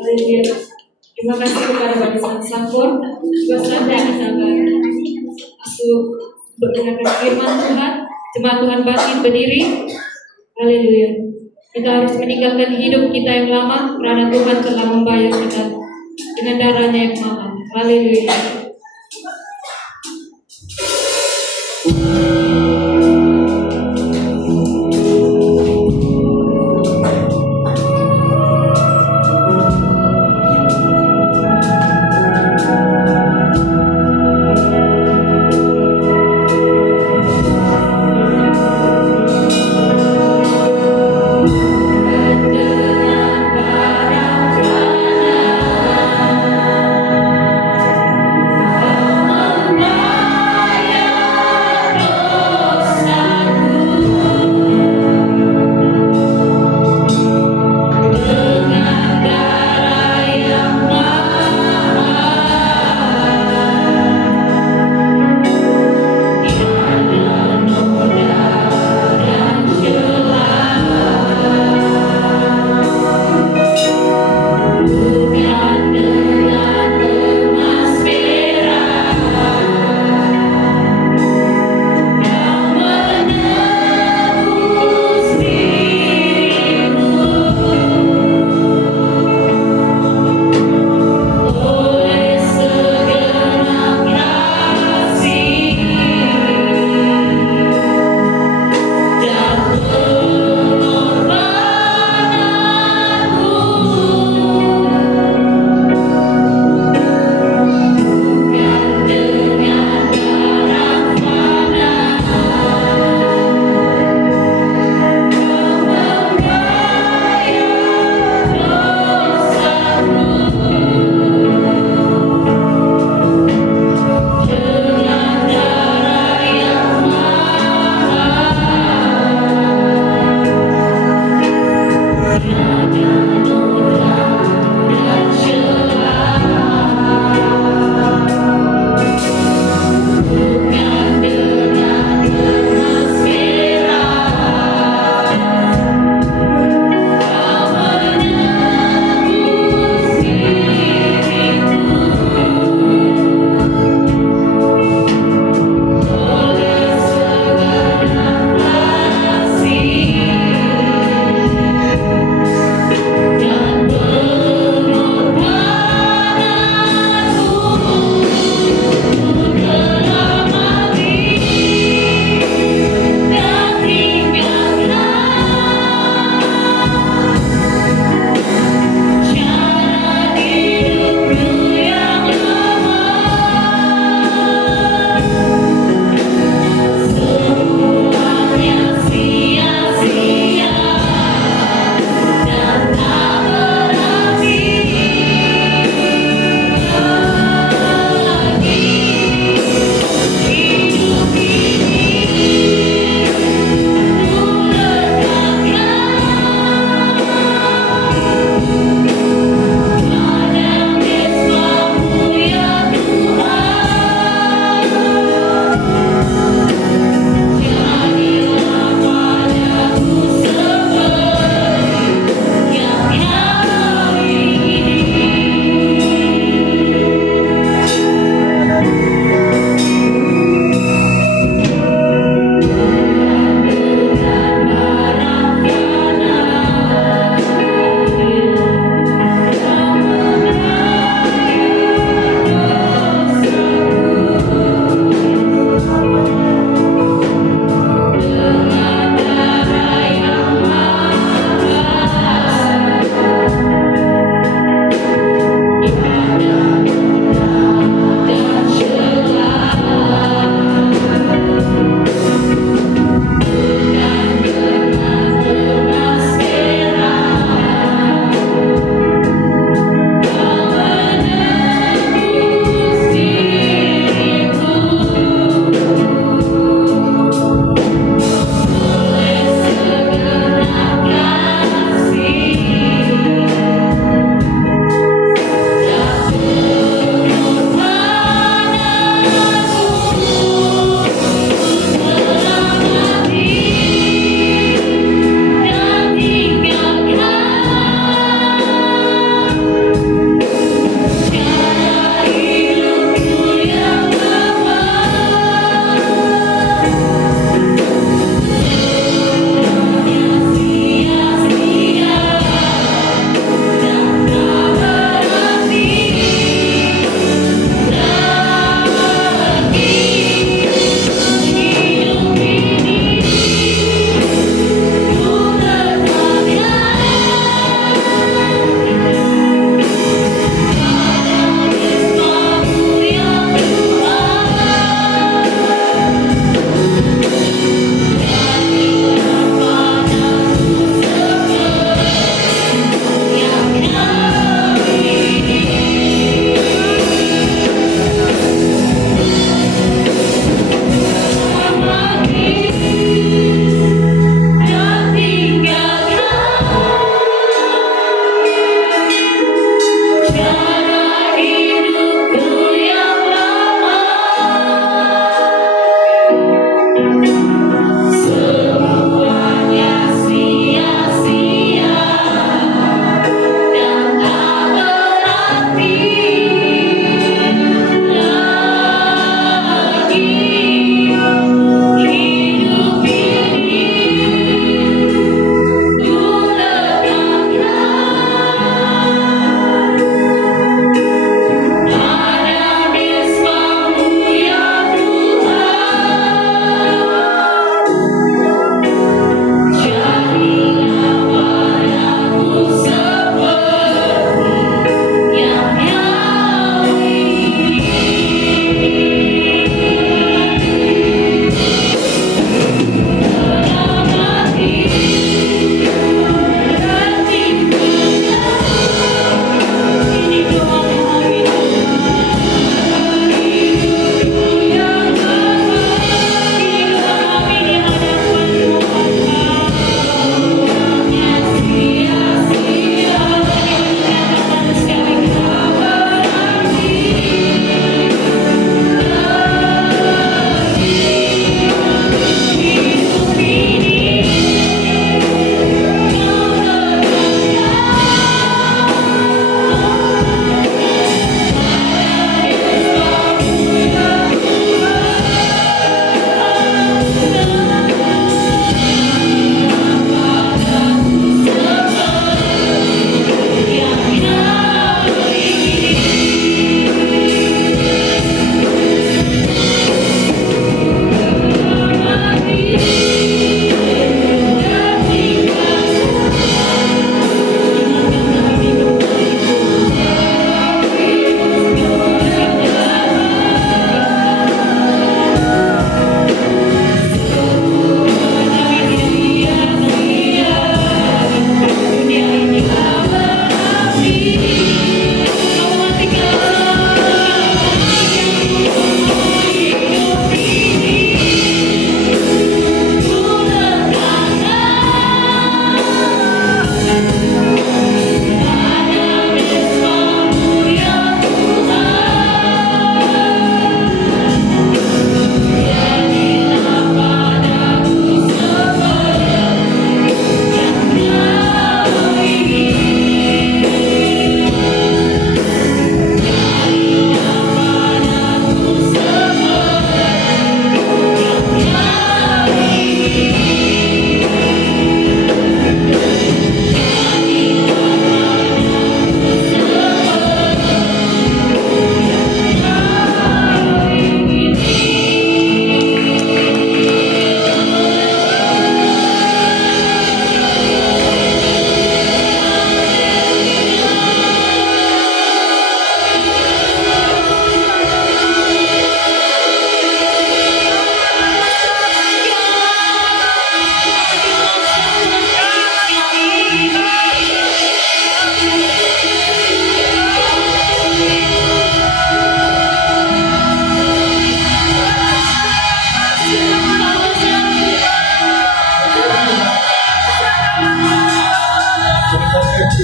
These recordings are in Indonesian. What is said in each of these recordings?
Haleluya. Terima kasih kepada Barisan Sampur, beserta yang kita masuk untuk mendengarkan firman Tuhan. Jemaat Tuhan bangkit berdiri. Haleluya. Kita harus meninggalkan hidup kita yang lama karena Tuhan telah membayar kita dengan darahnya yang mahal. Haleluya.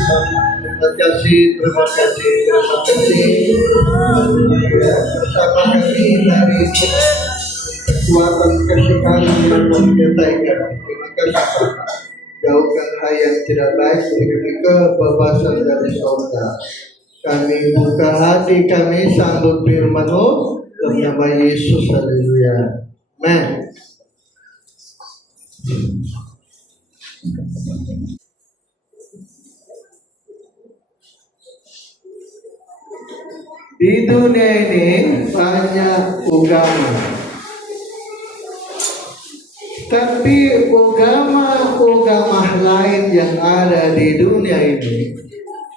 Terima kasih, terima kasih, terima kasih. Ya, bersama kami dari kekuatan kasih karunia yang menyertai. Terima kasih, Pak. Jauhkan hal yang tidak baik dari kebebasan dari sorga. Kami buka hati kami sambut firman-Mu dalam nama Yesus. Haleluya. Amen. Di dunia ini banyak agama, tapi agama lain yang ada di dunia ini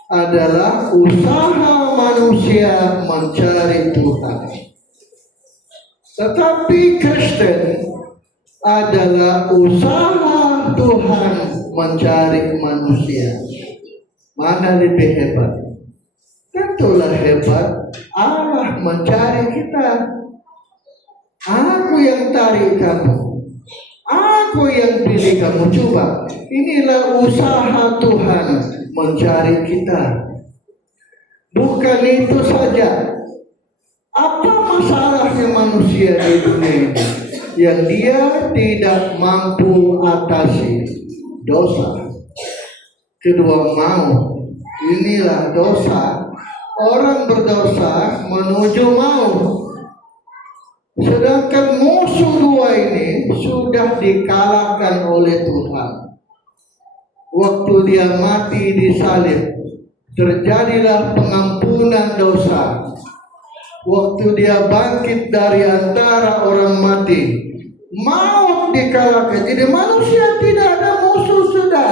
adalah usaha manusia mencari Tuhan. Tetapi Kristen adalah usaha Tuhan mencari manusia. Mana lebih hebat? Tentulah hebat Allah mencari kita. Aku yang tarik kamu, aku yang pilih kamu. Coba, inilah usaha Tuhan mencari kita. Bukan itu saja. Apa masalahnya manusia di dunia ini? Yang dia tidak mampu atasi dosa. Kedua, mau. Inilah dosa. Orang berdosa menuju mau. Sedangkan musuh dua ini sudah dikalahkan oleh Tuhan. Waktu dia mati di salib, terjadilah pengampunan dosa. Waktu dia bangkit dari antara orang mati, maut dikalahkan. Jadi manusia tidak ada musuh sudah.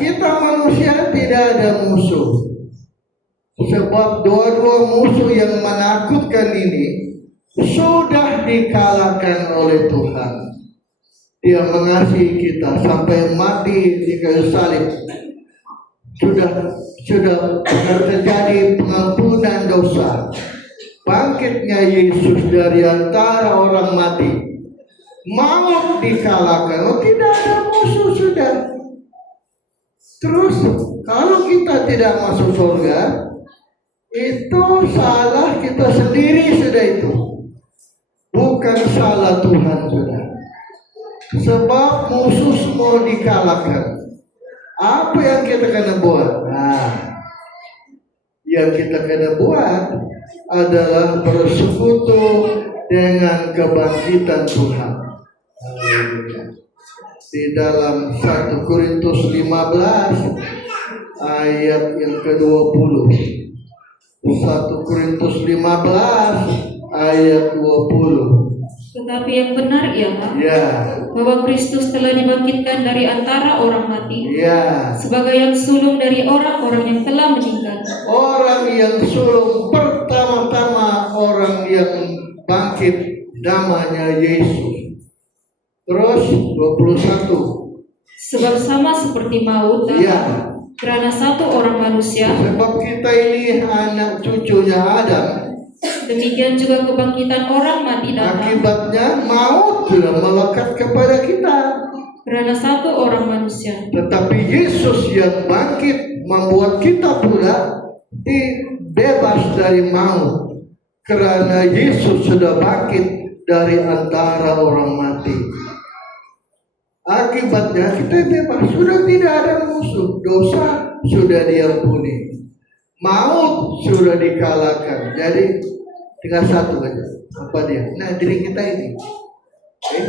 Kita manusia tidak ada musuh. Sebab dua-dua musuh yang menakutkan ini sudah dikalahkan oleh Tuhan. Dia mengasihi kita sampai mati di kayu salib. Sudah terjadi pengampunan dosa. Bangkitnya Yesus dari antara orang mati. Maut dikalahkan. Tidak ada musuh sudah. Terus kalau kita tidak masuk surga, itu salah kita sendiri sudah itu. Bukan salah Tuhan sudah. Sebab musuh semua dikalahkan. Apa yang kita kena buat? Yang kita kena buat adalah bersekutu dengan kebangkitan Tuhan. Di dalam 1 Korintus 15 ayat yang ke-20. 1 Korintus 15 ayat 20. Tetapi yang benar ialah bahwa Kristus telah dibangkitkan dari antara orang mati, sebagai yang sulung dari orang-orang yang telah meninggal. Orang yang sulung pertama-tama, orang yang bangkit, namanya Yesus. Terus 21. Sebab sama seperti maut karena satu orang manusia. Sebab kita ini anak cucunya Adam. Demikian juga kebangkitan orang mati datang. Akibatnya maut sudah melekat kepada kita. Karena satu orang manusia. Tetapi Yesus yang bangkit membuat kita pula bebas dari maut. Karena Yesus sudah bangkit dari antara orang mati. Akibatnya kita bebas. Sudah tidak ada musuh. Dosa sudah diampuni. Maut sudah dikalahkan. Jadi tinggal satu saja. Apa dia? Nah, diri kita ini.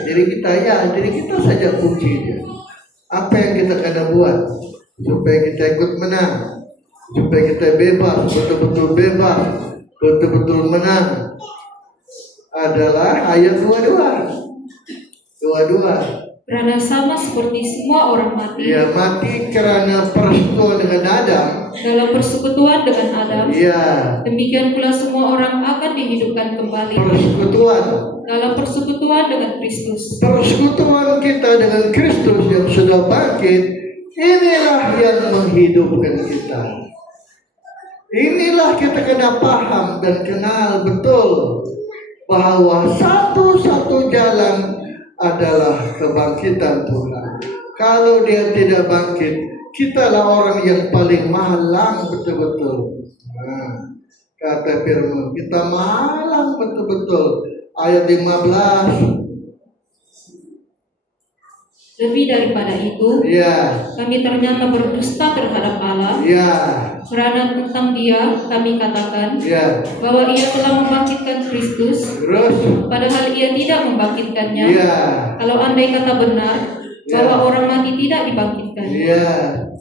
Diri kita saja kunci dia. Apa yang kita kena buat supaya kita ikut menang, supaya kita bebas, betul-betul bebas, betul-betul menang, adalah ayat 22. Karena sama seperti semua orang mati. Mati karena persekutuan dengan Adam. Dalam persekutuan dengan Adam. Demikian pula semua orang akan dihidupkan kembali. Persekutuan. Dalam persekutuan dengan Kristus. Persekutuan kita dengan Kristus yang sudah bangkit, inilah yang menghidupkan kita. Inilah kita kena paham dan kenal betul bahwa satu-satu jalan adalah kebangkitan Tuhan. Kalau dia tidak bangkit, Kitalah orang yang paling malang betul-betul. Nah, kata firman, kita malang betul-betul. Ayat 15. Lebih daripada itu, Ya, kami ternyata berdusta terhadap Allah, ya, karena tentang Dia kami katakan ya. bahwa Ia telah membangkitkan Kristus, Terus, padahal Ia tidak membangkitkannya. ya, Kalau andai kata benar bahwa Ya. orang mati tidak dibangkitkan. ya,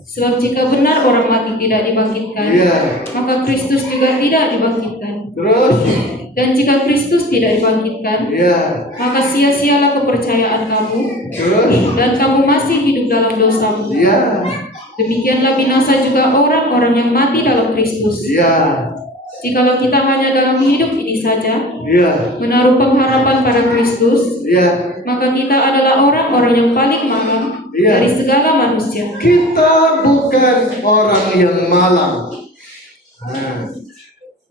Sebab jika benar orang mati tidak dibangkitkan, ya. maka Kristus juga tidak dibangkitkan. Terus, Dan jika Kristus tidak dibangkitkan, ya. maka sia-sialah kepercayaan kamu, Terus, dan kamu masih hidup dalam dosamu. ya, Demikianlah binasa juga orang-orang yang mati dalam Kristus. ya, Jikalau kita hanya dalam hidup ini saja ya, menaruh pengharapan pada Kristus, ya. maka kita adalah orang-orang yang paling malang Iya. dari segala manusia. Kita bukan orang yang malang. Nah,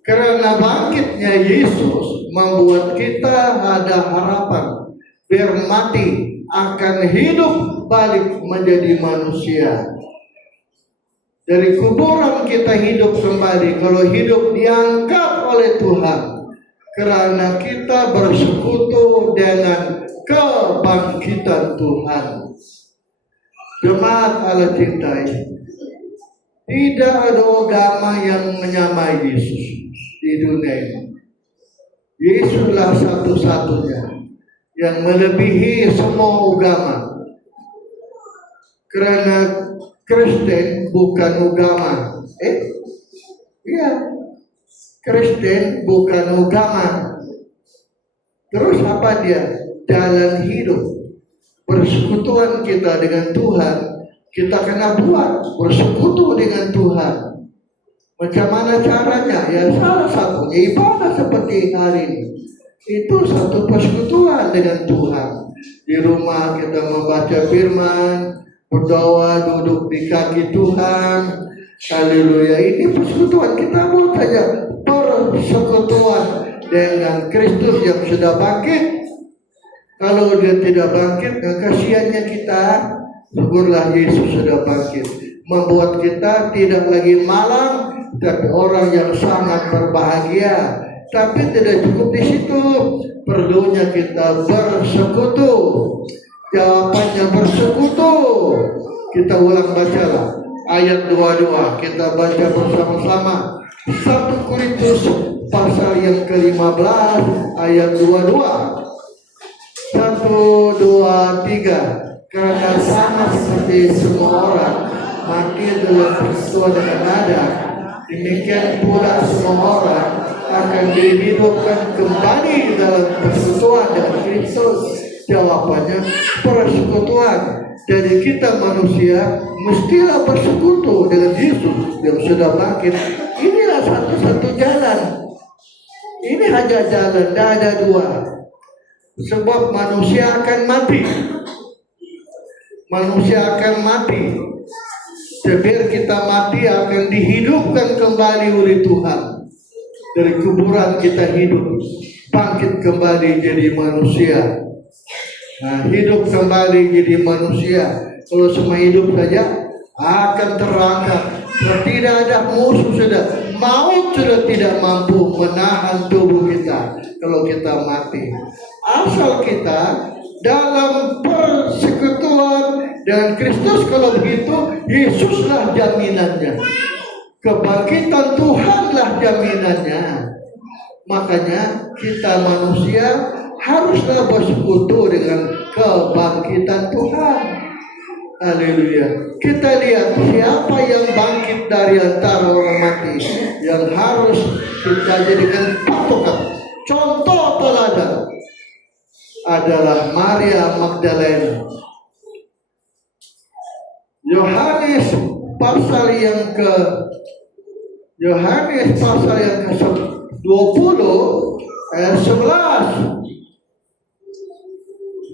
karena bangkitnya Yesus membuat kita ada harapan. Biar mati akan hidup balik menjadi manusia. Dari kuburan kita hidup kembali. Kalau hidup diangkat oleh Tuhan. Karena kita bersekutu dengan kebangkitan Tuhan. Jemaat Allah cintai, tidak ada agama yang menyamai Yesus di dunia ini. Yesuslah satu-satunya yang melebihi semua agama. Karena Kristen bukan agama. Iya. Kristen bukan agama. Terus apa dia? Jalan hidup. Persekutuan kita dengan Tuhan, kita kena buat bersekutu dengan Tuhan. Macam mana caranya? Ya salah satunya ibadah seperti hari ini. Itu satu persekutuan dengan Tuhan. Di rumah kita membaca firman, berdoa, duduk di kaki Tuhan. Haleluya. Ini persekutuan, kita buat saja persekutuan dengan Kristus yang sudah bangkit. Kalau dia tidak bangkit, kasihannya kita. Syukurlah Yesus sudah bangkit, membuat kita tidak lagi malang, tapi orang yang sangat berbahagia. Tapi tidak cukup di situ, perlunya kita bersekutu. Jawabannya bersekutu. Kita ulang bacalah ayat 22. Kita baca bersama-sama 1 Korintus pasal yang ke-15 ayat 22. 1, 2, 3. Karena sama seperti semua orang mati dalam persekutuan dengan Adam, demikian pula semua orang akan dihidupkan kembali dalam persekutuan dengan Kristus. Jawabannya persekutuan. Jadi kita manusia mestilah bersekutu dengan Yesus yang sudah bangkit. Inilah satu-satu jalan. Ini hanya jalan, tidak ada dua. Sebab manusia akan mati. Manusia akan mati. Biar kita mati akan dihidupkan kembali oleh Tuhan. Dari kuburan kita hidup, bangkit kembali jadi manusia. Nah, hidup kembali jadi manusia. Kalau semua hidup saja akan terangkat. Tidak ada musuh sudah. Maut sudah tidak mampu menahan tubuh kita kalau kita mati. Asal kita dalam persekutuan dengan Kristus, kalau begitu Yesuslah jaminannya. Kebangkitan Tuhanlah jaminannya. Makanya kita manusia haruslah bersekutu dengan kebangkitan Tuhan. Haleluya. Kita lihat siapa yang bangkit dari antara orang mati, yang harus kita jadikan patokan, contoh teladan adalah Maria Magdalena. Yohanes pasal yang ke-20 ayat 11.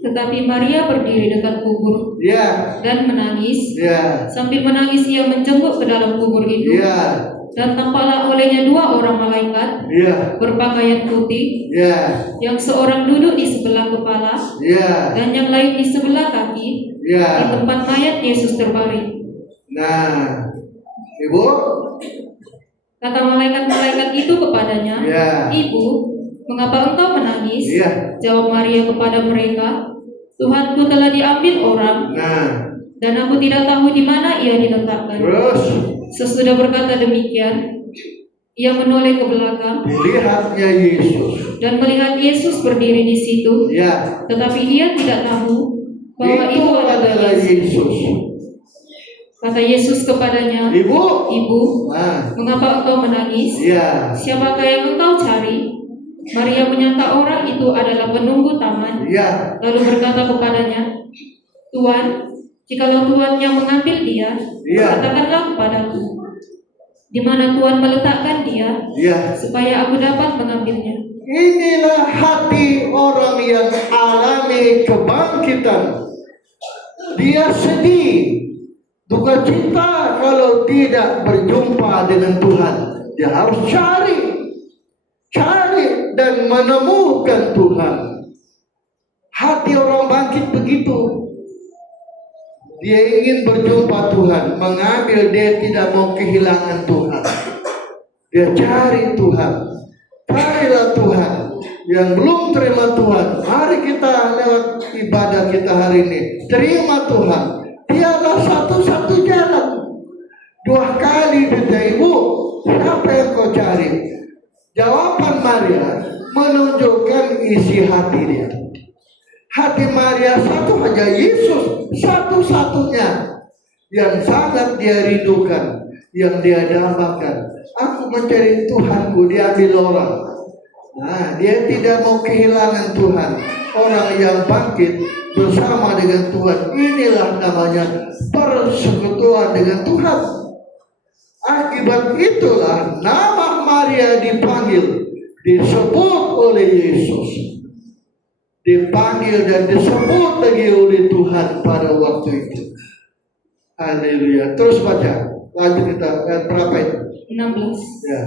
Tetapi Maria berdiri dekat kubur dan menangis. Sambil menangis ia menjenguk ke dalam kubur itu. Dan tampaklah olehnya 2 orang malaikat berpakaian putih, yang seorang duduk di sebelah kepala dan yang lain di sebelah kaki, di tempat mayat Yesus terbaring. Nah, Ibu, Kata malaikat-malaikat itu kepadanya, ya, Ibu, mengapa engkau menangis? iya. Jawab Maria kepada mereka, Tuhanku telah diambil orang, Nah, dan aku tidak tahu di mana ia diletakkan. terus Sesudah berkata demikian, ia menoleh ke belakang dilihatnya Yesus. dan melihat Yesus berdiri di situ, Ya, tetapi ia tidak tahu bahwa itu itu adalah Yesus. Yesus. Kata Yesus kepadanya, Ibu, Ibu, nah, mengapa engkau menangis? ya, Siapakah yang engkau cari? Maria menyangka orang itu adalah penunggu taman, ya, lalu berkata kepadanya, Tuan, jikalau Tuan yang mengambil dia, ya, katakanlah kepadaku, di mana Tuhan meletakkan dia, ya. supaya aku dapat mengambilnya. Inilah hati orang yang alami kebangkitan. Dia sedih, duka cita kalau tidak berjumpa dengan Tuhan. Dia harus cari dan menemukan Tuhan. Hati orang bangkit begitu. Dia ingin berjumpa Tuhan, mengambil, dia tidak mau kehilangan Tuhan. Dia cari Tuhan. Carilah Tuhan. Yang belum terima Tuhan, mari kita lewat ibadah kita hari ini terima Tuhan. Dialah satu-satu jalan. 2 kali kata Ibu, siapa yang kau cari? Jawaban Maria menunjukkan isi hati dia. Hati Maria satu aja, Yesus satu-satunya yang sangat dia rindukan, yang dia dambakan. Aku mencari Tuhanku, diambil orang. Nah, dia tidak mau kehilangan Tuhan. Orang yang bangkit bersama dengan Tuhan, inilah namanya persekutuan dengan Tuhan. Akibat itulah nama Maria dipanggil, disebut oleh Yesus. Dipanggil dan disebut lagi oleh Tuhan pada waktu itu. Haleluya. Terus baca. Lanjut kita. Ayat berapa itu? 16. Ya.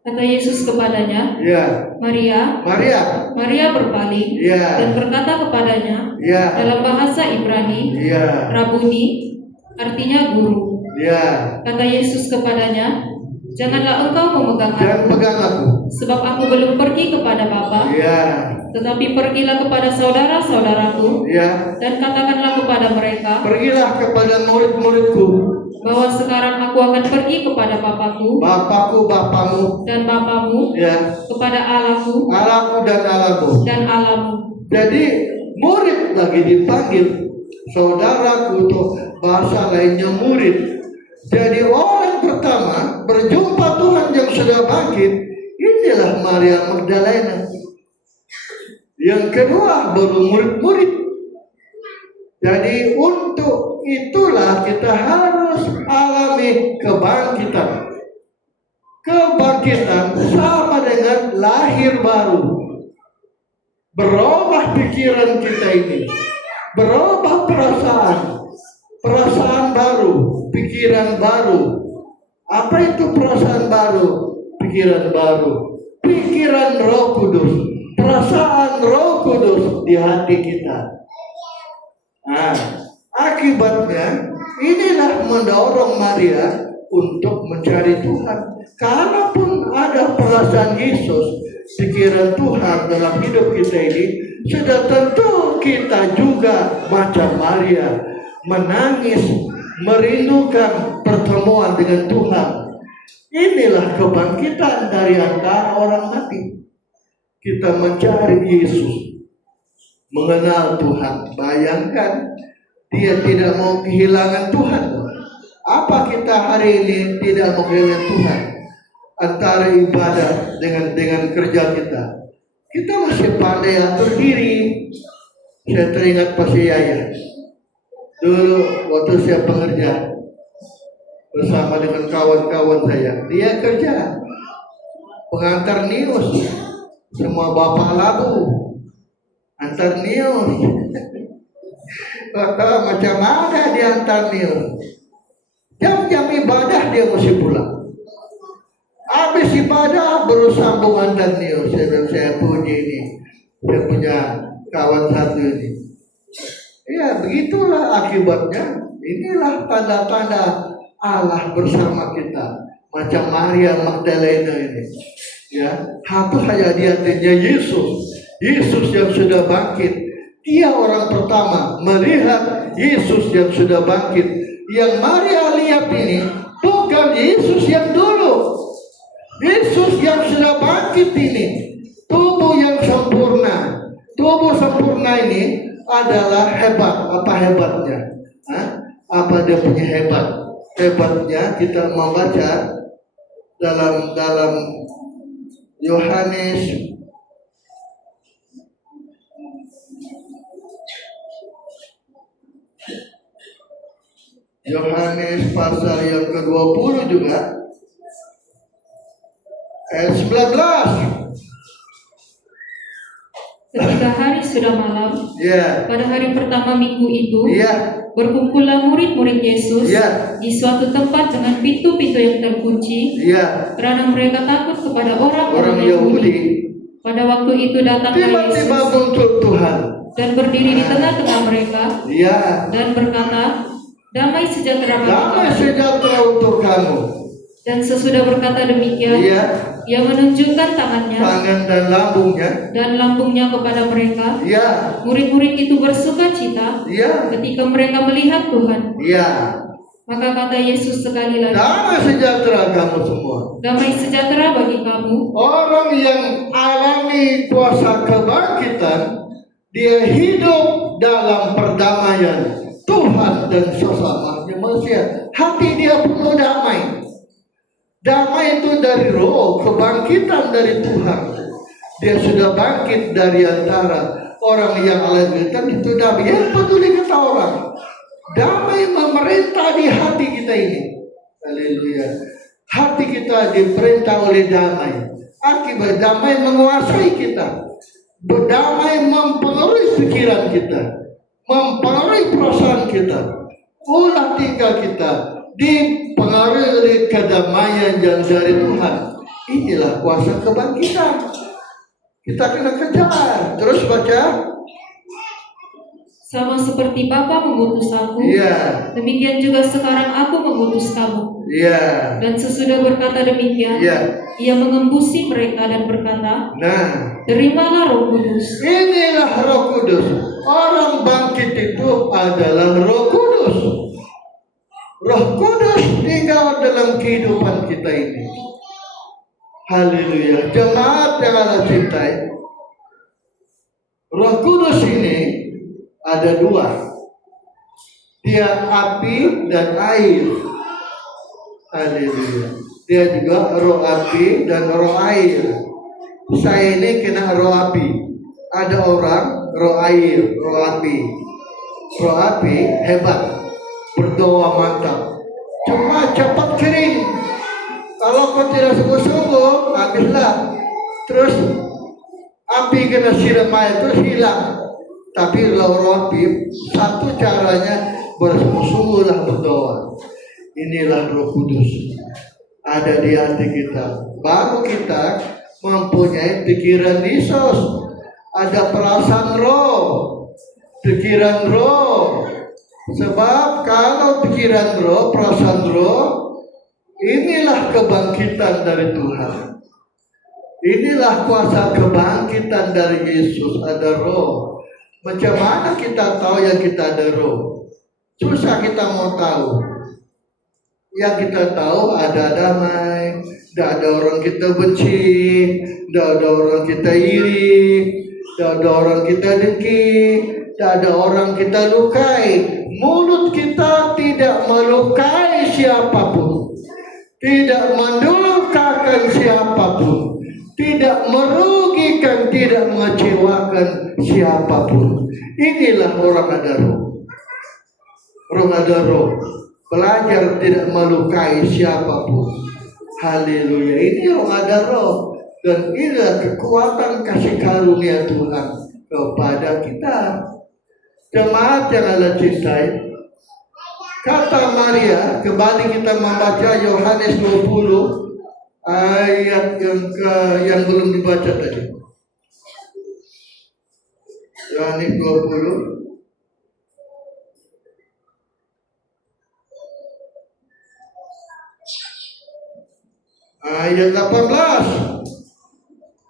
Kata Yesus kepadanya, Ya. Maria. Maria. Maria berpaling Ya. dan berkata kepadanya Ya. dalam bahasa Ibrani, Ya. Rabuni, artinya guru. Ya. Kata Yesus kepadanya, janganlah engkau memegang Jangan aku, pegang aku. sebab aku belum pergi kepada Bapa, Ya. tetapi pergilah kepada saudara-saudaraku Ya. dan katakanlah kepada mereka Pergilah kepada murid-muridku, bahwa sekarang aku akan pergi kepada Bapakku Bapakku, Bapamu, dan Bapamu, ya, kepada Allahku Allahku dan Allahmu. dan Allahmu. Jadi murid lagi dipanggil, saudaraku itu bahasa lainnya murid. Jadi orang pertama berjumpa Tuhan yang sudah bangkit, inilah Maria Magdalena. Yang kedua baru murid-murid. Jadi untuk itulah kita harus alami kebangkitan. Kebangkitan sama dengan lahir baru. Berubah pikiran kita ini, berubah perasaan baru, pikiran baru. Apa itu perasaan baru? Pikiran baru, pikiran Roh Kudus, perasaan Roh Kudus di hati kita. Nah, akibatnya inilah mendorong Maria untuk mencari Tuhan. Kalaupun ada perasaan Yesus, pikiran Tuhan dalam hidup kita ini, sudah tentu kita juga macam Maria, menangis, merindukan pertemuan dengan Tuhan. Inilah kebangkitan dari antara orang mati. Kita mencari Yesus, mengenal Tuhan. Bayangkan, dia tidak mau kehilangan Tuhan. Apa kita hari ini tidak mau kehilangan Tuhan? Antara ibadah dengan kerja kita. Kita masih pandai atur diri. Saya teringat Pak Yaya. Dulu waktu saya pengerja bersama dengan kawan-kawan saya, dia kerja pengantar news, semua bapak labu antar news. Macam mana dia antar news? Jam-jam ibadah dia mesti pulang. Habis ibadah baru sambung antar news. Saya puji ini, saya punya kawan satu ini. Ya begitulah akibatnya. Inilah tanda-tanda Allah bersama kita. Macam Maria Magdalena ini. Ya, apa kayak di hatinya Yesus. Yesus yang sudah bangkit. Dia orang pertama melihat Yesus yang sudah bangkit. Yang Maria lihat ini bukan Yesus yang dulu. Yesus yang sudah bangkit ini. Tubuh yang sempurna. Tubuh sempurna ini adalah hebat. Apa hebatnya? Hah? Apa dia punya hebat? Hebatnya kita membaca dalam Yohanes pasal yang ke-20 juga ayat 19. Ketika hari sudah malam, Ya. pada hari pertama minggu itu, Ya. berkumpullah murid-murid Yesus Ya. di suatu tempat dengan pintu-pintu yang terkunci, Ya. karena mereka takut kepada Orang orang-orang Yahudi. Pada waktu itu datanglah Tiba-tiba Yesus muncul Tuhan. dan berdiri di tengah-tengah mereka Ya. dan berkata, "Damai sejahtera bagi Damai kamu." sejahtera untuk kamu. Dan sesudah berkata demikian, Ya. ia menunjukkan tangannya Tangan dan lambungnya. dan lambungnya kepada mereka. Ya. Murid-murid itu bersuka cita Ya. ketika mereka melihat Tuhan. Ya. Maka kata Yesus sekali lagi, Damai sejahtera kamu semua. "Damai sejahtera bagi kamu." Orang yang alami kuasa kebangkitan, dia hidup dalam perdamaian Tuhan dan sesamanya manusia. Hati dia penuh damai. Damai itu dari roh, kebangkitan dari Tuhan. Dia sudah bangkit dari antara orang yang alami itu damai. Yang peduli kata orang. Damai memerintah di hati kita ini. Haleluya. Hati kita diperintah oleh damai. Akibat damai menguasai kita. Berdamai mempengaruhi pikiran kita. Mempengaruhi perasaan kita. Ulah tinggal kita dipengaruhi oleh kedamaian yang dari Tuhan. Inilah kuasa kebangkitan. Kita kena kejar. Terus baca. Sama seperti Bapa mengutus aku, Iya. demikian juga sekarang aku mengutus kamu. Iya. Dan sesudah berkata demikian, Iya. ia mengembusi mereka dan berkata, Nah, "Terimalah Roh Kudus." inilah Roh Kudus. Orang bangkit itu adalah Roh Kudus. Roh Kudus tinggal dalam kehidupan kita ini. Haleluya. Jemaat yang Allah cintai, Roh Kudus ini ada dua. Dia api dan air. Haleluya. Dia juga roh api dan roh air. Saya ini kena roh api. Ada orang roh air, roh api. Roh api hebat, berdoa mantap. Cuma cepat kering. Kalau kau tidak sungguh-sungguh, habislah. Terus api kena siram air terus hilang. Tapi roh api satu caranya bersungguh-sungguhlah berdoa. Inilah Roh Kudus ada di hati kita. Baru kita mempunyai pikiran Yesus. Ada perasaan roh, pikiran roh. Sebab kalau pikiran roh, perasaan roh, inilah kebangkitan dari Tuhan. Inilah kuasa kebangkitan dari Yesus. Ada roh. Macam mana kita tahu yang kita ada roh? Susah kita mau tahu. Yang kita tahu ada damai, tidak ada orang kita benci, tidak ada orang kita iri, tidak ada orang kita dengki, tidak ada orang kita lukai. Mulut kita tidak melukai siapapun, tidak mendukakan siapapun, tidak merugikan, tidak mengecewakan siapapun. Inilah orang ada roh. Orang ada roh. Belajar tidak melukai siapapun. Haleluya. Ini orang ada roh. Dan inilah kekuatan kasih karunia Tuhan kepada kita. Jemaat yang Allah cintai, kata Maria, kembali kita membaca Yohanes 20 ayat yang belum dibaca tadi. Yohanes 20 Ayat 18.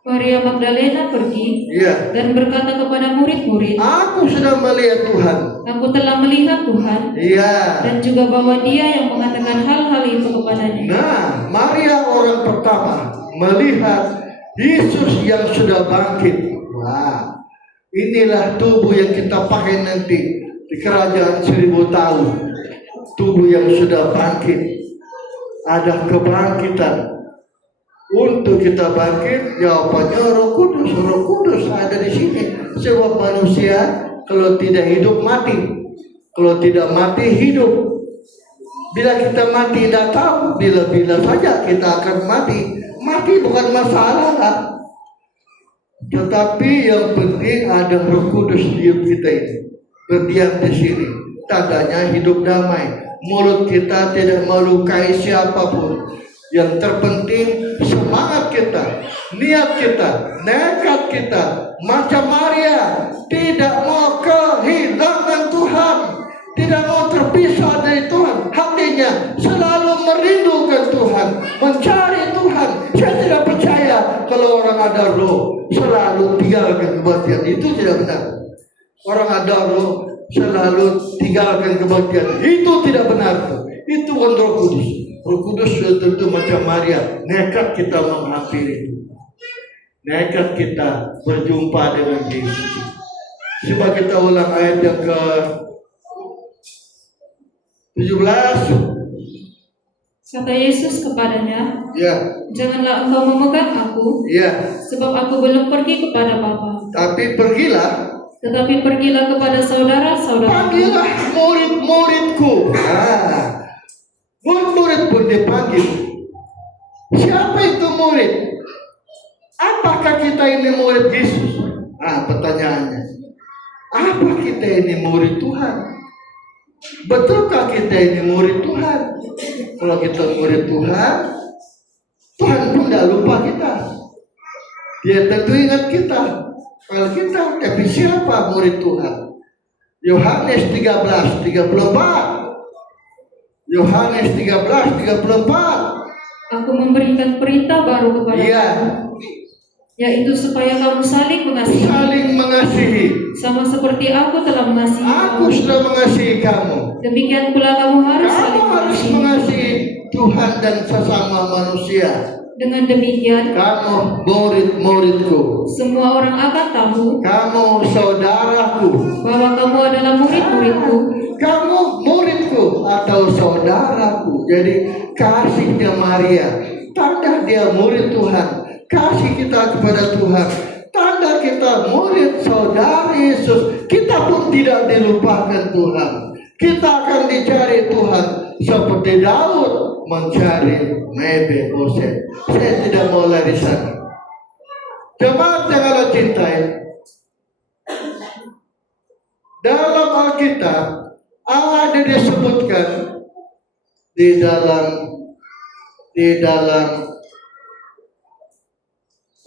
Maria Magdalena pergi Ya. dan berkata kepada murid-murid, Aku sudah melihat Tuhan. aku telah melihat Tuhan, Iya. dan juga bahwa Dia yang mengatakan hal-hal itu kepadanya. Nah, Maria orang pertama melihat Yesus yang sudah bangkit. Wah, inilah tubuh yang kita pakai nanti di kerajaan 1000 tahun. Tubuh yang sudah bangkit. Ada kebangkitan. Untuk kita bangkit, jawabannya Roh Kudus. Roh Kudus ada di sini. Sebab manusia kalau tidak hidup mati, kalau tidak mati hidup. Bila kita mati tidak tahu, bila-bila saja kita akan mati. Mati bukan masalah, tetapi yang penting ada Roh Kudus di hidup kita ini, berdiam di sini. Tandanya hidup damai. Mulut kita tidak melukai siapapun. Yang terpenting semangat kita, niat kita, nekat kita, macam Maria, tidak mau kehilangan Tuhan, tidak mau terpisah dari Tuhan. Hatinya selalu merindukan Tuhan, mencari Tuhan. Saya tidak percaya kalau orang ada roh selalu tinggalkan kebaktian. Itu tidak benar. Orang ada roh selalu tinggalkan kebaktian. Itu tidak benar. Itu bukan Roh Kudus. Roh Kudus sudah tentu macam Maria, nekat kita menghampiri itu, nekat kita berjumpa dengan Yesus. Coba kita ulang ayat yang ke 17. Kata Yesus kepadanya, Ya, janganlah engkau memegang aku, ya. sebab aku belum pergi kepada Bapa. Tapi pergilah, Tetapi pergilah kepada saudara-saudara. panggillah murid-muridku. Murid-murid pun dipanggil. Siapa itu murid? Apakah kita ini murid Yesus? Pertanyaannya. Apa kita ini murid Tuhan? Betulkah kita ini murid Tuhan? Kalau kita murid Tuhan, Tuhan pun tidak lupa kita. Dia tentu ingat kita. Kalau kita, tapi siapa murid Tuhan? Yohanes 13:34. Yohanes 13:34. Aku memberikan perintah baru kepada kamu, yaitu supaya kamu saling mengasihi. Saling mengasihi. Sama seperti aku telah mengasihi Aku kamu. sudah mengasihi kamu. Demikian pula kamu harus saling Kamu harus mengasihi. mengasihi Tuhan dan sesama manusia. Dengan demikian, Kamu murid-muridku. semua orang akan tahu Kamu saudaraku. bahwa kamu adalah murid-muridku. Kamu muridku atau saudaraku. Jadi kasihnya Maria, tanda dia murid Tuhan. Kasih kita kepada Tuhan, tanda kita murid saudara Yesus. Kita pun tidak dilupakan Tuhan. Kita akan dicari Tuhan seperti Daud mencari Mephiboset. Saya tidak mau lari sana. Jemaat yang Allah cintai, dalam Alkitab ada disebutkan di dalam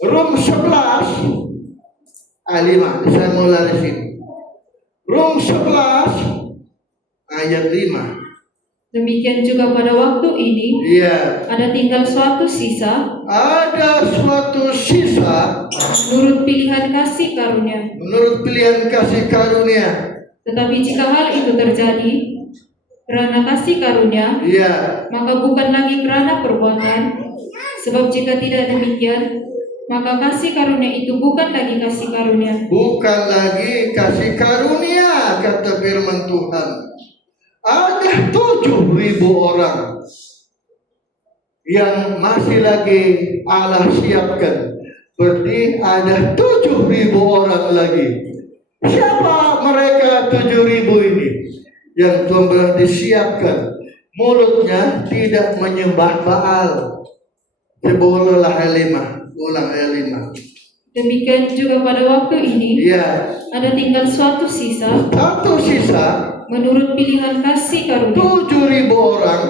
Rom 11 ayat 5. Saya mau lari sini. Rom 11 ayat 5. Demikian juga pada waktu ini Iya. ada tinggal suatu sisa Ada suatu sisa menurut pilihan kasih karunia. menurut pilihan kasih karunia. Tetapi jika hal itu terjadi karena kasih karunia, Iya. maka bukan lagi karena perbuatan. Sebab jika tidak demikian, maka kasih karunia itu bukan lagi kasih karunia. Bukan lagi kasih karunia, kata firman Tuhan. Ada 7.000 orang yang masih lagi Allah siapkan. Berarti ada 7.000 orang lagi. Siapa mereka 7.000 ini? Yang Tuhan bilang disiapkan. Mulutnya tidak menyembah Baal. Coba ayat 5. Ulang ayat 5. Demikian juga pada waktu ini Iya. ada tinggal suatu sisa Satu sisa menurut pilihan kasih karunia. 7.000 orang.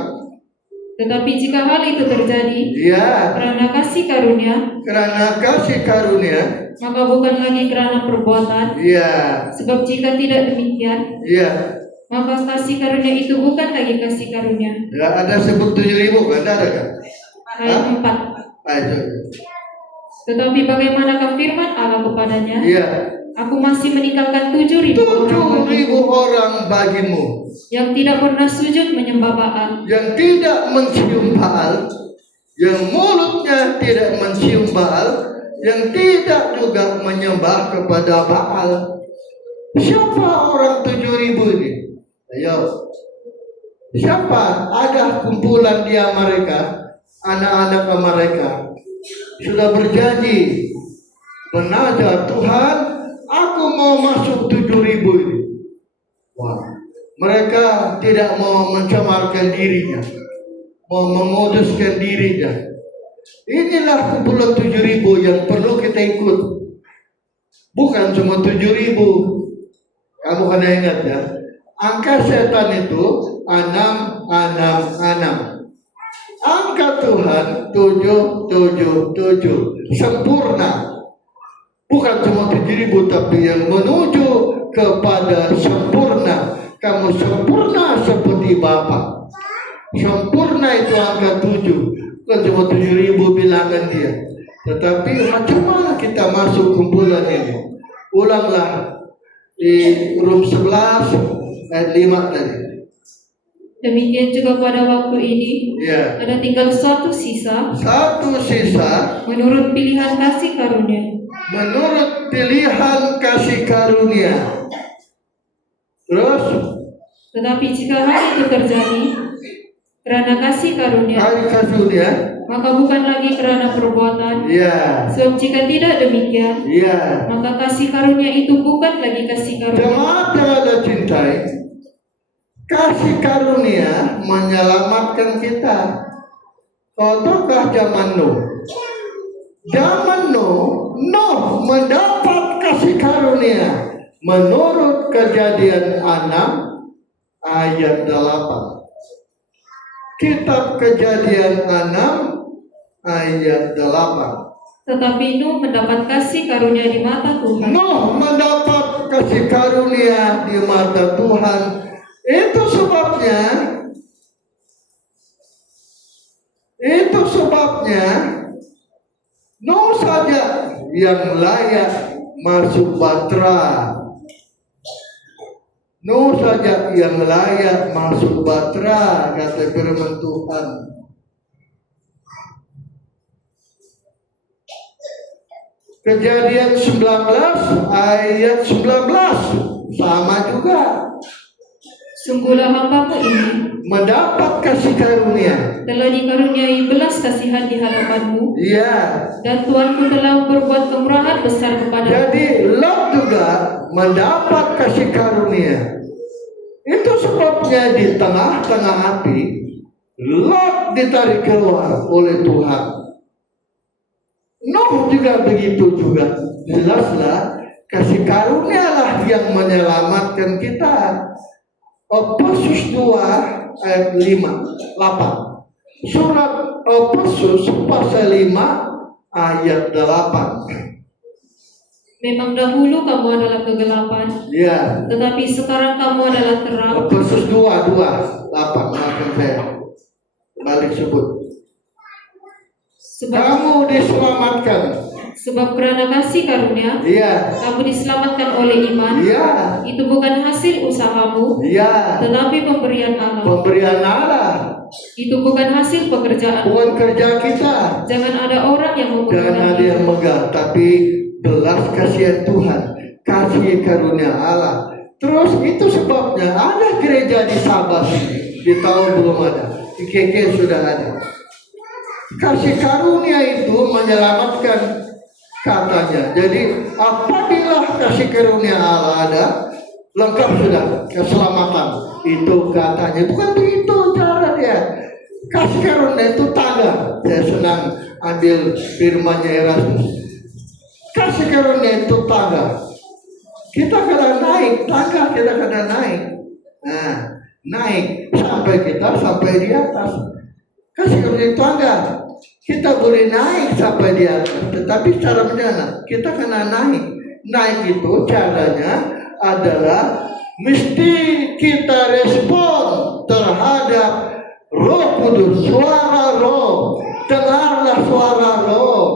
Tetapi jika hal itu terjadi Ya, karena kasih karunia, karena kasih karunia. maka bukan lagi karena perbuatan. Ya, Sebab jika tidak demikian, ya. maka kasih karunia itu bukan lagi kasih karunia. Ya, ada sebut 7.000 kan? Ada kan? Ayat 4. Ayo. Tetapi bagaimanakah firman Allah kepadanya? Iya. Aku masih meninggalkan 7.000 orang 7.000 orang bagimu yang tidak pernah sujud menyembah Baal, yang tidak mencium Baal, yang mulutnya tidak mencium Baal, yang tidak juga menyembah kepada Baal. Siapa orang 7.000 ini? Ayo. Siapa? Ada kumpulan di Amerika, anak-anak Amerika sudah berjanji menazar, Tuhan, aku mau masuk 7.000 ini. Wah, mereka tidak mau mencemarkan dirinya, mau memoduskan dirinya. Inilah kumpulan 7.000 yang perlu kita ikut. Bukan cuma 7.000. Kamu kena ingat ya, angka setan itu 666. Angka Tuhan 777, sempurna. Bukan cuma 7.000, tapi yang menuju kepada sempurna. Kamu sempurna seperti Bapa. Sempurna itu angka 7. Bukan cuma 7.000 bilangan dia. Tetapi macam mana kita masuk kumpulan ini? Ulanglah di Rum 11 ayat 5 tadi. Demikian juga pada waktu ini, Ya. ada tinggal satu sisa Satu sisa menurut pilihan kasih karunia. menurut pilihan kasih karunia. Terus Tetapi jika hal itu terjadi karena kasih karunia, hari karunia. maka bukan lagi karena perbuatan. Ya. Sebab jika tidak demikian, Ya. maka kasih karunia itu bukan lagi kasih karunia. Jemaat yang ada cintai, kasih karunia menyelamatkan kita. Contohkah zaman Nuh? Zaman Nuh mendapat kasih karunia menurut Kejadian 6 ayat 8. Kitab Kejadian 6 ayat 8. Tetapi Nuh mendapat kasih karunia di mata Tuhan. Nuh mendapat kasih karunia di mata Tuhan. Itu sebabnya Nuh saja yang layak masuk Batra. Nuh saja yang layak masuk Batra, kata firman Tuhan. Kejadian 19 ayat 19 sama juga. Sungguhlah hambamu ini Mendapat kasih karunia. telah dikaruniai belas kasihan di hadapanmu, Iya. dan Tuanku telah berbuat kemurahan besar kepada. Jadi Lot juga mendapat kasih karunia. Itu sebabnya di tengah-tengah api Lot ditarik keluar oleh Tuhan. Nuh juga begitu juga. Jelaslah kasih karunia lah yang menyelamatkan kita. Efesus 2 ayat 8. Surat Efesus pasal 5 ayat 8. Memang dahulu kamu adalah kegelapan, Ya. tetapi sekarang kamu adalah terang. Efesus 2:8. Maafkan saya. Balik sebut. Kamu diselamatkan. Sebab karena kasih karunia, Iya. kamu diselamatkan oleh iman. Iya. Itu bukan hasil usahamu, Iya. tetapi pemberian Allah. Pemberian Allah. Itu bukan hasil pekerjaan. Bukan kerja kita. Jangan ada orang yang Jangan ada memegahkan. yang megah, tapi belas kasihan Tuhan, kasih karunia Allah. Terus itu sebabnya ada gereja di Sabah sini, di tahun belum ada, di KK sudah ada. Kasih karunia itu menyelamatkan katanya. Jadi apabila kasih karunia Allah ada, lengkap sudah keselamatan. Itu katanya. Bukan begitu cara dia. Kasih karunia itu tangga. Saya senang ambil firmannya Erasmus. Kasih karunia itu tangga. Kita kena naik tangga, kita kena naik. Nah, naik sampai di atas. Kasih karunia tangga. Kita boleh naik sampai di atas, tetapi cara mana? Kita kena naik. Naik itu caranya adalah mesti kita respon terhadap Roh Kudus, suara roh. Dengarlah suara roh.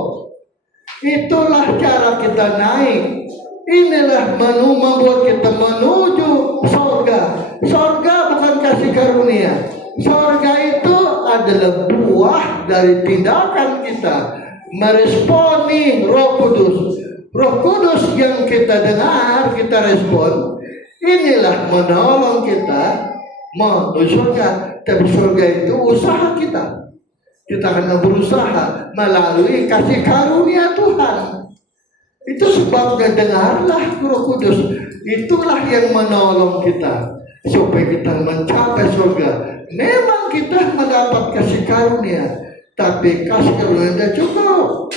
Itulah cara kita naik. Inilah membuat kita menuju surga. Surga bukan kasih karunia. Surga itu adalah buah dari tindakan kita meresponi Roh Kudus. Roh Kudus yang kita dengar, kita respon, inilah menolong kita menuju surga. Tapi surga itu usaha kita. Kita akan berusaha melalui kasih karunia Tuhan. Itu sebabnya dengarlah Roh Kudus. Itulah yang menolong kita supaya kita mencapai surga. Memang kita mendapat kasih karunia, tapi kasih karunia tidak cukup.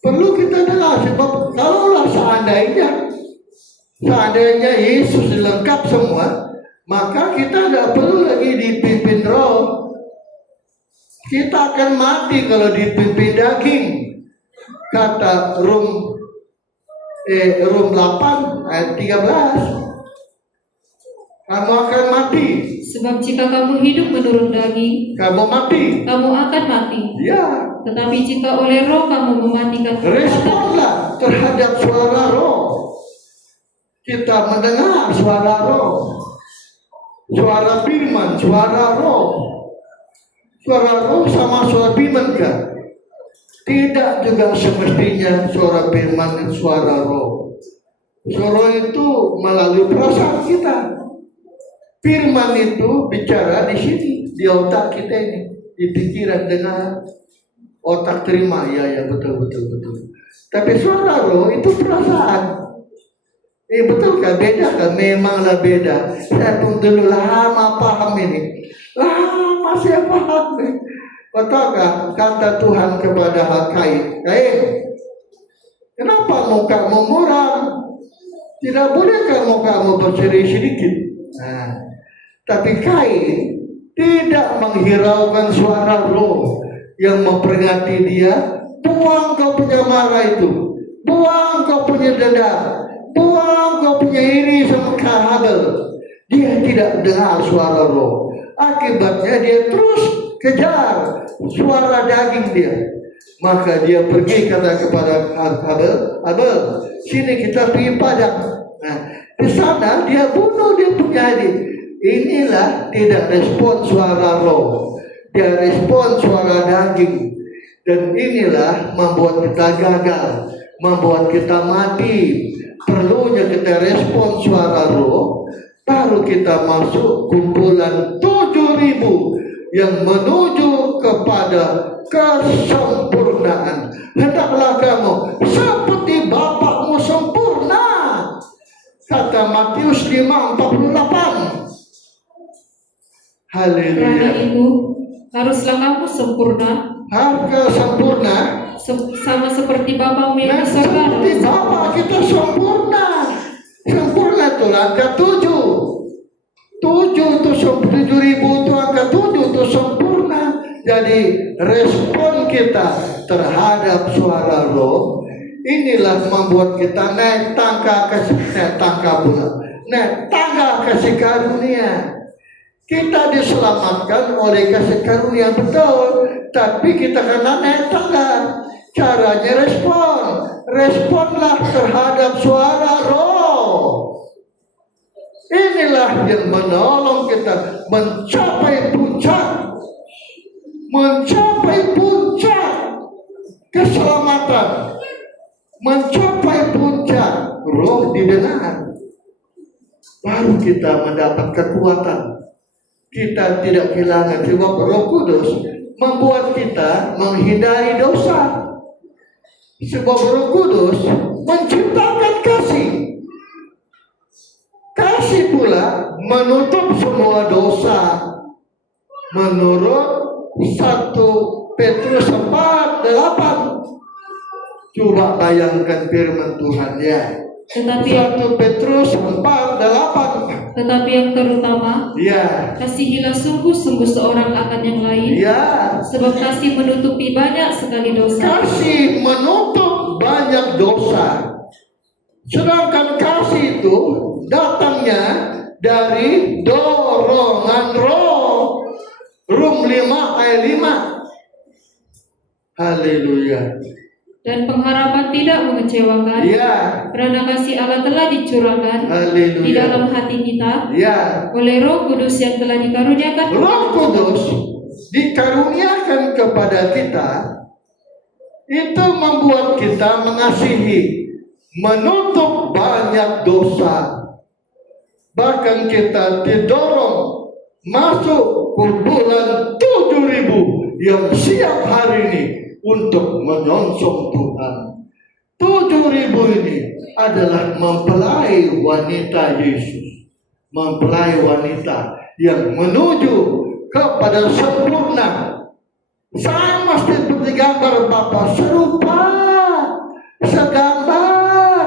Perlu kita dengar, sebab kalaulah seandainya Yesus lengkap semua, maka kita tidak perlu lagi dipimpin roh. Kita akan mati kalau dipimpin daging. Kata Rom 8 ayat 13. Kamu akan mati. Sebab jika kamu hidup menurut daging, Kamu mati. kamu akan mati. Ya. Tetapi jika oleh roh kamu mematikan perbuatan, Responlah terhadap suara roh. Kita mendengar suara roh. Suara firman, suara roh. Suara roh sama suara firman kan? Tidak juga semestinya suara firman dan suara roh. Suara itu melalui perasaan kita. Firman itu bicara di sini, di otak kita ini, di pikiran dengar, otak terima, ya betul. Tapi suara roh itu perasaan. Betul kan? Beda kan? Memanglah beda. Saya pun dulu lama paham ini. Lama saya paham ini. Betulkah kata Tuhan kepada Kain, kenapa mukamu muram? Tidak bolehkah mukamu berseri sedikit? Nah, tapi Kain tidak menghiraukan suara roh yang memperingati dia. Buang kau punya marah itu, buang kau punya dendam, buang kau punya iri sama Habel. Dia tidak dengar suara roh. Akibatnya dia terus kejar suara daging dia. Maka dia pergi kata kepada Habel, sini kita pergi padang. Nah, di sana dia bunuh dia punya adik. Inilah tidak respon suara roh, dia respon suara daging. Dan inilah membuat kita gagal, membuat kita mati. Perlunya kita respon suara roh, baru kita masuk kumpulan 7.000 yang menuju kepada kesempurnaan. Hendaklah kamu seperti Bapakmu sempurna, kata Matius 5:48. Haleluya. Karena itu haruslah kamu sempurna, Harga sempurna, sama seperti Bapamu yang di surga. seperti Bapa kita sempurna. Sempurna itu angka 7. 7 itu 7.000 itu angka 7 itu sempurna. Jadi respon kita terhadap suara roh inilah membuat kita naik tangga kasih karunia. Kita diselamatkan oleh kasih karunia betul, tapi kita kena naik tangga. Caranya responlah terhadap suara roh. Inilah yang menolong kita mencapai puncak keselamatan, mencapai puncak roh didengar. Baru kita mendapat kekuatan. Kita tidak kehilangan, sebab Roh Kudus membuat kita menghindari dosa. Sebab Roh Kudus menciptakan kasih. Kasih pula menutup semua dosa. Menurut 1 Petrus 4:8. Coba bayangkan firman Tuhan ya. Tetapi 1 Petrus 4:8. Tetapi yang terutama, Ya. kasihilah sungguh-sungguh seorang akan yang lain, Ya. sebab kasih menutupi banyak sekali dosa. Kasih menutup banyak dosa. Sedangkan kasih itu datangnya dari dorongan roh. Rom 5 ayat 5. Haleluya. Dan pengharapan tidak mengecewakan, Ya, karena kasih Allah telah dicurahkan di haleluya. dalam hati kita Ya, oleh Roh Kudus yang telah dikaruniakan. Roh Kudus dikaruniakan kepada kita, itu membuat kita mengasihi, menutup banyak dosa. Bahkan kita didorong masuk ke bulan 7.000 yang siap hari ini untuk menyongsong Tuhan. 7.000 ini adalah mempelai wanita Yesus, mempelai wanita yang menuju kepada sempurna. Sama seperti gambar Bapa, serupa, segambar.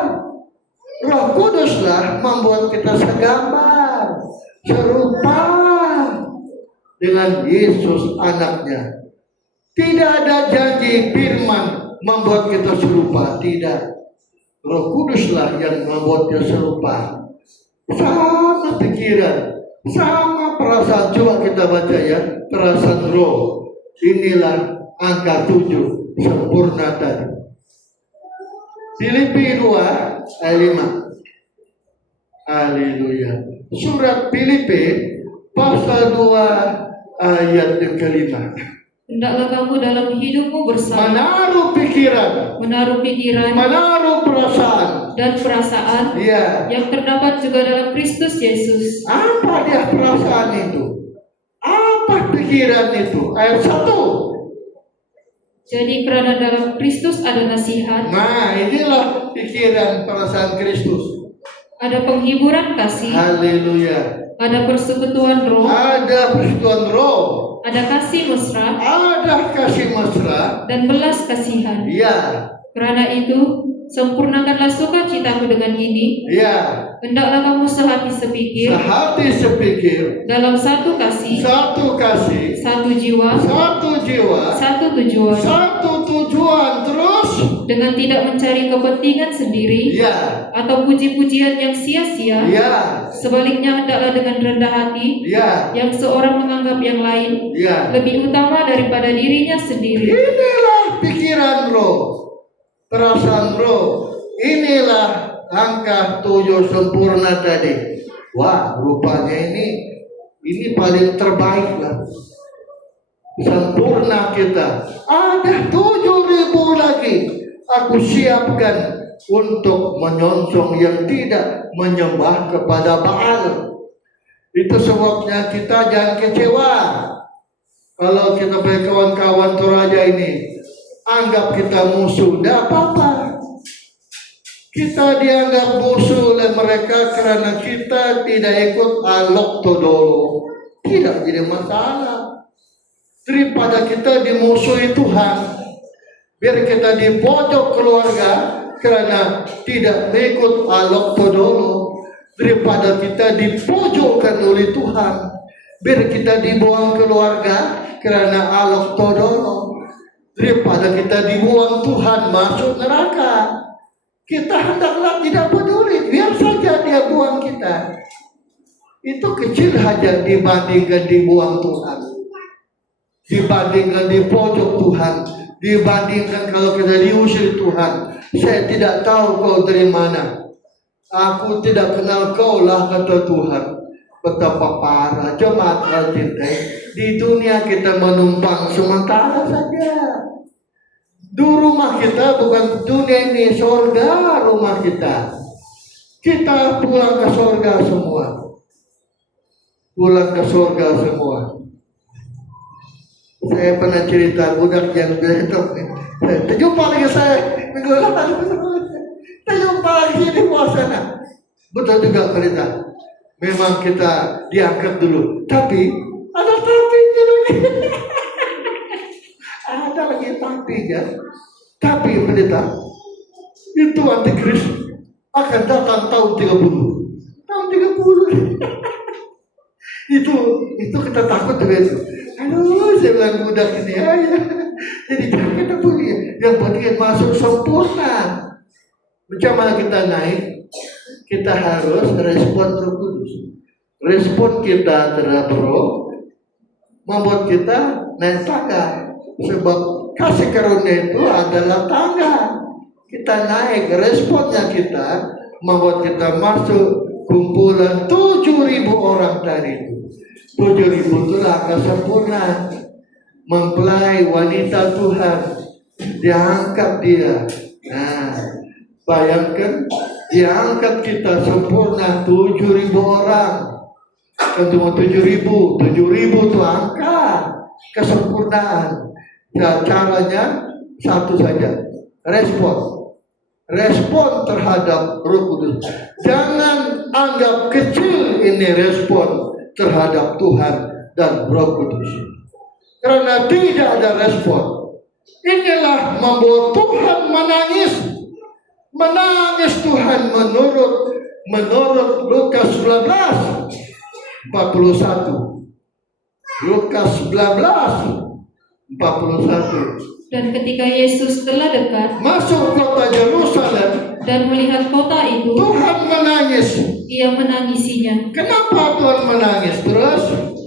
Roh Kuduslah membuat kita segambar, serupa dengan Yesus anaknya. Tidak ada janji firman membuat kita serupa, tidak. Roh Kuduslah yang membuatnya serupa. Sama pikiran, sama perasaan. Coba kita baca ya, perasaan roh. Inilah angka 7 sempurna tadi. Filipi 2 ayat 5. Haleluya. Surat Filipi pasal 2 ayat yang kelima. Hendaklah kamu dalam hidupmu bersama Menaruh pikiran, menaruh perasaan dan perasaan ya, yang terdapat juga dalam Kristus Yesus. apa dia perasaan itu? Apa pikiran itu? Ayat 1. Jadi karena dalam Kristus ada nasihat, Nah, inilah pikiran perasaan Kristus. ada penghiburan kasih, Haleluya. ada persekutuan roh, Ada persekutuan roh, ada kasih mesra, ada kasih mesra. dan belas kasihan. Ya, Karena itu, sempurnakanlah sukacitamu dengan ini. ya. Hendaklah kamu sehati sepikir, Sehati sepikir, dalam satu kasih, satu kasih, satu jiwa, satu jiwa, satu tujuan, satu tujuan, terus dengan tidak mencari kepentingan sendiri ya, atau puji-pujian yang sia-sia. ya, Sebaliknya, hendaklah dengan rendah hati, ya, yang seorang menganggap yang lain ya. lebih utama daripada dirinya sendiri. Inilah pikiran roh, perasaan roh. Inilah angka 7 sempurna tadi. Wah, rupanya ini paling terbaik lah. Sempurna kita. Ada 7.000 lagi. Aku siapkan untuk menyongsong yang tidak menyembah kepada Baal. Itu sebabnya kita jangan kecewa. Kalau kita punya kawan-kawan Toraja ini anggap kita musuh, tidak apa-apa. Kita dianggap musuh oleh mereka karena kita tidak ikut alok todolo. Tidak jadi masalah. Daripada kita dimusuhi Tuhan, biar kita di pojok keluarga karena tidak mengikut alok todolo. Daripada kita dipojokkan oleh Tuhan, biar kita dibuang keluarga karena alok todolo. Daripada kita dibuang Tuhan masuk neraka, kita hendaklah tidak peduli, biar saja dia buang kita. Itu kecil saja dibandingkan dibuang Tuhan, dibandingkan di pojok Tuhan, dibandingkan kalau kita diusir Tuhan. Saya tidak tahu kau dari mana, aku tidak kenal kau lah, kata Tuhan. Betapa parah jemaat al-cintai. Di dunia kita menumpang sementara saja. Di rumah kita bukan dunia ini, surga rumah kita. Kita pulang ke surga semua. Pulang ke surga semua. Saya pernah cerita budak yang betul nih. Terjumpa lagi saya minggu lalu. Terjumpa lagi di puasa. Betul juga cerita. Memang kita diangkat dulu, tapi ada tapinya lagi. Ada lagi tapinya. Tapi pendeta, itu antikris akan datang tahun 30. Tahun 30. itu kita takut juga itu. Aduh, saya bilang budak ini ya. Jadi jangan kita punya yang bagian masuk sempurna. Macam mana kita naik? Kita harus respon Roh Kudus. Respon kita terhadap Roh membuat kita naik tangga. Sebab kasih karunia itu adalah tangga. Kita naik, responnya kita membuat kita masuk kumpulan 7.000 orang tadi itu. 7.000 itulah kesempurnaan. Mempelai wanita Tuhan, diangkat dia. Nah, bayangkan diangkat kita sempurna 7.000 orang. Kan cuma 7.000 itu angka kesempurnaan. Nah, caranya satu saja, respon terhadap Roh Kudus. Jangan anggap kecil ini respon terhadap Tuhan dan Roh Kudus. Karena tidak ada respon, inilah membuat Tuhan menangis. Menangis Tuhan menurut Lukas 19 41. Lukas 19 41. Dan ketika Yesus telah dekat Masuk kota Yerusalem dan melihat kota itu, Tuhan menangis. ia menangisinya. Kenapa Tuhan menangis? Terus?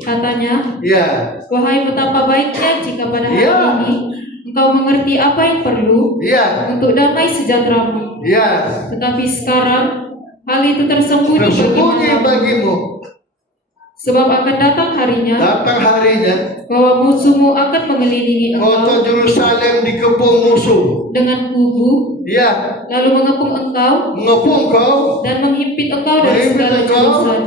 Katanya, Ya, wahai betapa baiknya jika pada hari Ya. ini engkau mengerti apa yang perlu ya, untuk damai sejahteramu. ya. Tetapi sekarang hal itu tersembunyi Tersembunyi bagimu. bagimu. Sebab akan datang harinya Datang harinya bahwa musuhmu akan mengelilingi kota engkau Yerusalem dikepung musuh. dengan kubu, Ya, lalu mengepung engkau mengepung kau. dan menghimpit engkau dari Menghimpit segala engkau. jurusan.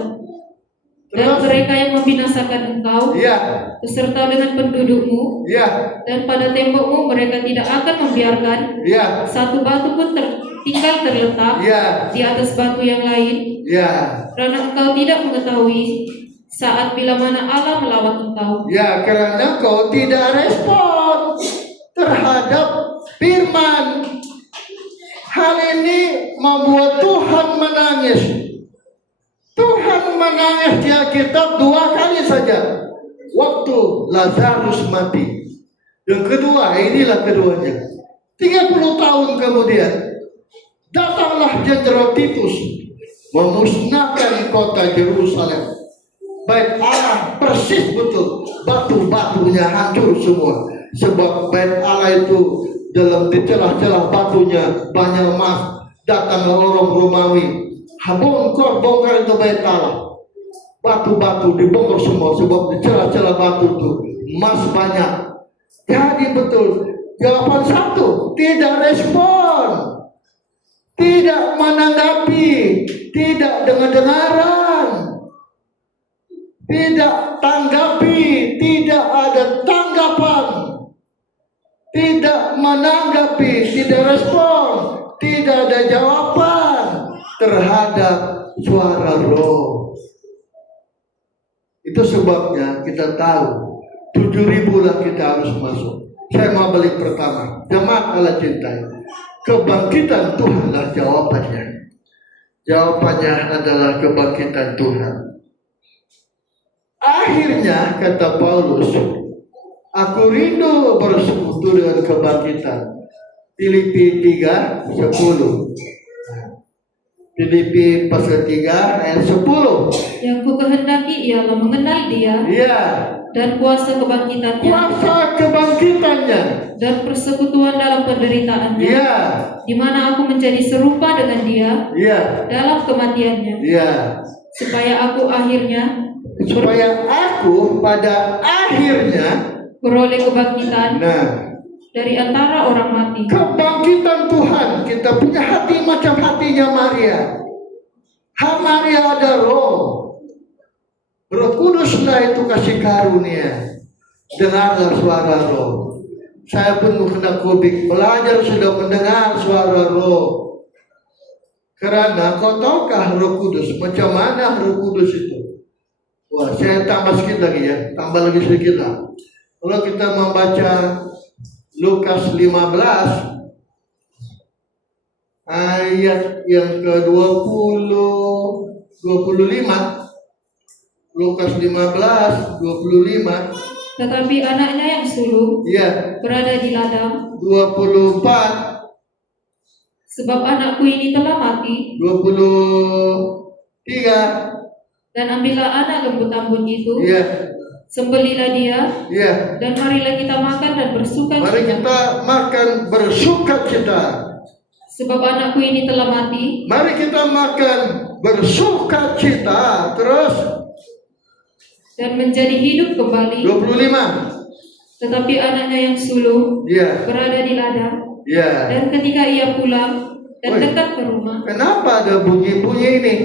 Dan Terus? mereka yang membinasakan engkau Ya, beserta dengan pendudukmu, ya, dan pada tembokmu mereka tidak akan membiarkan ya, satu batu pun tinggal terletak ya, di atas batu yang lain, ya. karena engkau tidak mengetahui saat bila mana Allah melawat engkau. Ya, karena kau tidak respon terhadap firman. Hal ini membuat Tuhan menangis. Tuhan menangis di Alkitab 2 kali saja. Waktu Lazarus mati. Yang kedua, inilah keduanya. 30 tahun kemudian, datanglah Jenderal Titus memusnahkan kota Yerusalem. Bait Allah persis betul, batu-batunya hancur semua. Sebab bait Allah itu dalam di celah-celah batunya banyak emas. Datanglah orang Romawi, bongkar itu bait Allah. Batu-batu dibongkar semua, sebab di celah-celah batu itu emas banyak. Jadi betul, jawaban satu, tidak respon, tidak menanggapi, tidak dengar-dengaran, tidak tanggapi, tidak ada tanggapan, tidak menanggapi, tidak respon, tidak ada jawaban terhadap suara Roh. Itu sebabnya kita tahu 7.000 lah kita harus masuk. Saya mau balik pertama, jemaat Allah cintai, kebangkitan Tuhanlah jawabannya. Jawabannya adalah kebangkitan Tuhan. Akhirnya kata Paulus, aku rindu bersekutu dengan kebangkitan. Filipi 3:10. Filipi pasal 3 ayat 10. Yang ku kehendaki ialah mengenal Dia Iya, dan kuasa kebangkitannya kuasa kebangkitannya. dan persekutuan dalam penderitaannya, Iya, di mana aku menjadi serupa dengan Dia iya, dalam kematiannya, iya. supaya aku akhirnya Supaya aku pada akhirnya, beroleh kebangkitan nah, dari antara orang mati. kebangkitan Tuhan. Kita punya hati macam hatinya Maria. Maria ada Roh. Roh Kuduslah itu kasih karunia. Dengarlah suara Roh. Saya pun kena kubik belajar sudah mendengar suara Roh. Karena kau tahukah Roh Kudus? Macam mana Roh Kudus itu? Wah, saya tambah sedikit lagi ya. Tambah lagi sedikit lah. Kalau kita membaca Lukas 15 ayat yang ke-20 25. Lukas 15 25. Tetapi anaknya yang sulung Iya, berada di ladang, 24 sebab anakku ini telah mati. 23. Dan ambillah anak lembut ambun itu, Iya, Sembelilah dia, Ya, dan marilah kita makan dan bersuka mari cita. kita makan bersuka cita. Sebab anakku ini telah mati, Mari kita makan bersuka cita. Terus dan menjadi hidup kembali. 25. Tetapi anaknya yang sulung Ya, berada di ladang, ya. dan ketika ia pulang dan Oi. dekat ke rumah, Kenapa ada bunyi-bunyi ini?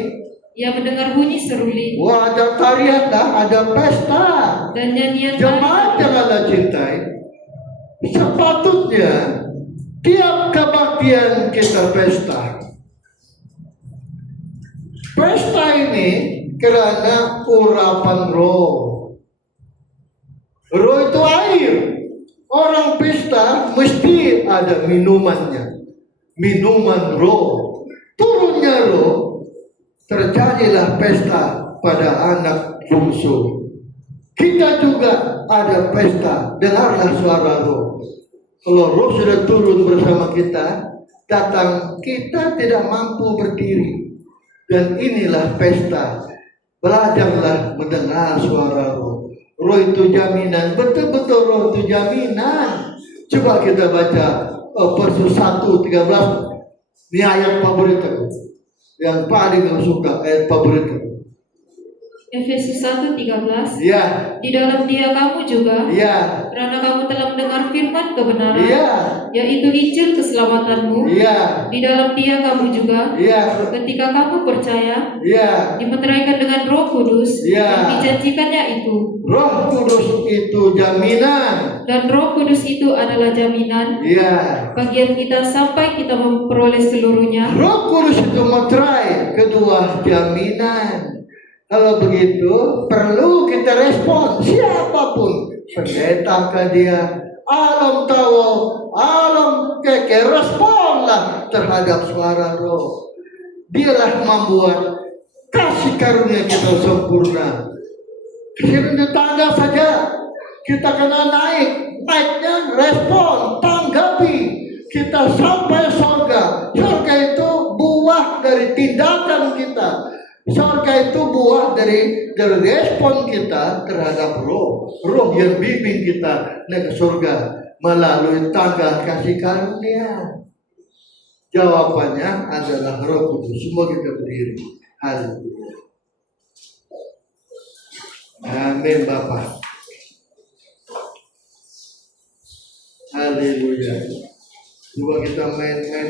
ia mendengar bunyi seruling Wah, ada tarian dah, ada pesta. dan nyanyian Jemaat yang tari. Anda cintai, sepatutnya tiap kebaktian kita pesta. Pesta ini kerana urapan roh. Roh itu air. Orang pesta mesti ada minumannya. Minuman roh. Turunnya roh, terjadilah pesta pada anak bungsu. Kita juga ada pesta. Dengarlah suara roh. Kalau roh sudah turun bersama kita, datang, kita tidak mampu berdiri. Dan inilah pesta. Belajarlah mendengar suara roh. Roh itu jaminan, betul-betul roh itu jaminan. Coba kita baca Efesus 1:13. Ini ayat favorit aku, yang paling aku suka, ayat favorit aku. Efesus 1:13. Ya, Di dalam dia kamu juga, ya, karena kamu telah mendengar firman kebenaran, ya, yaitu Injil keselamatanmu. ya, Di dalam dia kamu juga, ya, ketika kamu percaya, ya. dimeteraikan dengan Roh Kudus Ya. yang dijanjikannya itu. Roh Kudus itu jaminan. Dan Roh Kudus itu adalah jaminan Ya, bagian kita sampai kita memperoleh seluruhnya. Roh Kudus itu materai, kedua jaminan. Kalau begitu, perlu kita respon siapapun, pendeta dia, alam tahu, alam keke, responlah terhadap suara roh. Dialah membuat kasih karunia kita sempurna. Kasih tanda saja, kita kena naiknya respon, tanggapi. Kita sampai surga. Surga itu buah dari tindakan kita. Surga itu buah dari respon kita terhadap roh. Roh yang bimbing kita ke surga melalui tangga kasih karunia. Jawabannya adalah Roh Kudus. Semua kita berdiri. Haleluya. Amin Bapak. Haleluya. Coba kita main-main.